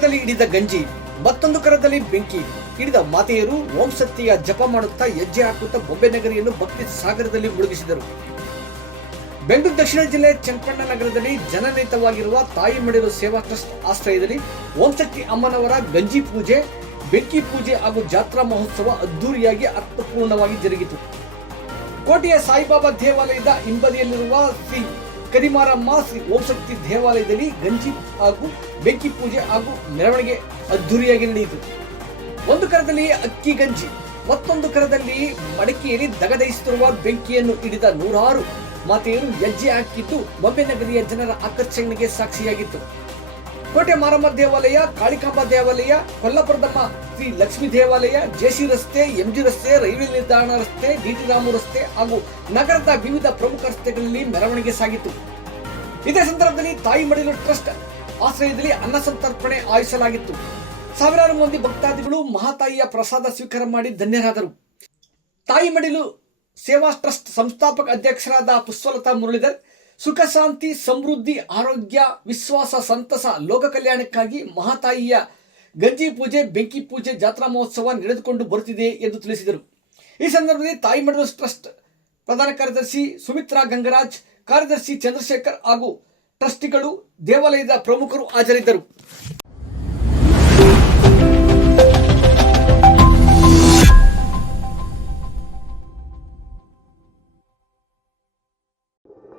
ಕರದಲ್ಲಿ ಹಿಡಿದ ಗಂಜಿ, ಮತ್ತೊಂದು ಕರದಲ್ಲಿ ಬೆಂಕಿ ಹಿಡಿದ ಮಾತೆಯರು ಓಂ ಶಕ್ತಿಯ ಜಪ ಮಾಡುತ್ತಾ ಹೆಜ್ಜೆ ಹಾಕುತ್ತಾ ಬೊಂಬೆ ನಗರಿಯನ್ನು ಭಕ್ತಿ ಸಾಗರದಲ್ಲಿ ಮುಳುಗಿಸಿದರು. ಬೆಂಗಳೂರು ದಕ್ಷಿಣ ಜಿಲ್ಲೆ ಚನ್ನಪಟ್ಟಣ ನಗರದಲ್ಲಿ ಜನನಿತವಾಗಿರುವ ತಾಯಿ ಮಡಿಲು ಸೇವಾ ಟ್ರಸ್ಟ್ ಆಶ್ರಯದಲ್ಲಿ ಓಂ ಶಕ್ತಿ ಅಮ್ಮನವರ ಗಂಜಿ ಪೂಜೆ, ಬೆಂಕಿ ಪೂಜೆ ಹಾಗೂ ಜಾತ್ರಾ ಮಹೋತ್ಸವ ಅದ್ದೂರಿಯಾಗಿ ಅರ್ಥಪೂರ್ಣವಾಗಿ ಜರುಗಿತು. ಕೋಟೆಯ ಸಾಯಿಬಾಬಾ ದೇವಾಲಯದ ಹಿಂಬದಿಯಲ್ಲಿರುವ ಶ್ರೀ ಕರಿಮಾರಮ್ಮ ಶ್ರೀ ಓಂ ಶಕ್ತಿ ದೇವಾಲಯದಲ್ಲಿ ಗಂಜಿ ಹಾಗೂ ಬೆಂಕಿ ಪೂಜೆ ಹಾಗೂ ಮೆರವಣಿಗೆ ಅದ್ದೂರಿಯಾಗಿ ನಡೆಯಿತು. ಒಂದು ಕರದಲ್ಲಿ ಅಕ್ಕಿ ಗಂಜಿ, ಮತ್ತೊಂದು ಕರದಲ್ಲಿ ಮಡಕೆಯಲ್ಲಿ ದಗದಹಿಸುತ್ತಿರುವ ಬೆಂಕಿಯನ್ನು ಹಿಡಿದ ನೂರಾರು ಮಾತೆಯರು ಹೆಜ್ಜೆ ಹಾಕಿದ್ದು ಬೊಂಬೆ ನಗರಿಯ ಜನರ ಆಕರ್ಷಣೆಗೆ ಸಾಕ್ಷಿಯಾಗಿತ್ತು. ಕೋಟೆ ಮಾರಮ್ಮ ದೇವಾಲಯ, ಕಾಳಿಕಾಂಬ ದೇವಾಲಯ, ಕೊಲ್ಲಾಪುರದಮ್ಮ ಶ್ರೀ ಲಕ್ಷ್ಮೀ ದೇವಾಲಯ, ಜೆಸಿ ರಸ್ತೆ, ಎಂಜಿ ರಸ್ತೆ, ರೈಲ್ವೆ ನಿಲ್ದಾಣ ರಸ್ತೆ, ಡಿಟಿ ರಾಮು ರಸ್ತೆ ಹಾಗೂ ನಗರದ ವಿವಿಧ ಪ್ರಮುಖ ರಸ್ತೆಗಳಲ್ಲಿ ಮೆರವಣಿಗೆ ಸಾಗಿತು. ಇದೇ ಸಂದರ್ಭದಲ್ಲಿ ತಾಯಿ ಮಡಿಲು ಟ್ರಸ್ಟ್ ಆಶ್ರಯದಲ್ಲಿ ಅನ್ನ ಸಂತರ್ಪಣೆ ಆಯೋಜಿಸಲಾಗಿತ್ತು. ಸಾವಿರಾರು ಮಂದಿ ಭಕ್ತಾದಿಗಳು ಮಹಾತಾಯಿಯ ಪ್ರಸಾದ ಸ್ವೀಕಾರ ಮಾಡಿ ಧನ್ಯರಾದರು. ತಾಯಿ ಮಡಿಲು ಸೇವಾ ಟ್ರಸ್ಟ್ ಸಂಸ್ಥಾಪಕ ಅಧ್ಯಕ್ಷರಾದ ಪುಷ್ಪಲತಾ ಮುರಳೀಧರ್, ಸುಖ ಶಾಂತಿ, ಸಮೃದ್ಧಿ, ಆರೋಗ್ಯ, ವಿಶ್ವಾಸ, ಸಂತಸ, ಲೋಕ ಕಲ್ಯಾಣಕ್ಕಾಗಿ ಮಹಾತಾಯಿಯ ಗಂಜಿ ಪೂಜೆ, ಬೆಂಕಿ ಪೂಜೆ, ಜಾತ್ರಾ ಮಹೋತ್ಸವ ನಡೆದುಕೊಂಡು ಬರುತ್ತಿದೆ ಎಂದು ತಿಳಿಸಿದರು. ಈ ಸಂದರ್ಭದಲ್ಲಿ ತಾಯಿ ಮಡಿಲು ಟ್ರಸ್ಟ್ ಪ್ರಧಾನ ಕಾರ್ಯದರ್ಶಿ ಸುಮಿತ್ರಾ ಗಂಗರಾಜ್, ಕಾರ್ಯದರ್ಶಿ ಚಂದ್ರಶೇಖರ್ ಹಾಗೂ ಟ್ರಸ್ಟಿಗಳು, ದೇವಾಲಯದ ಪ್ರಮುಖರು ಹಾಜರಿದ್ದರು.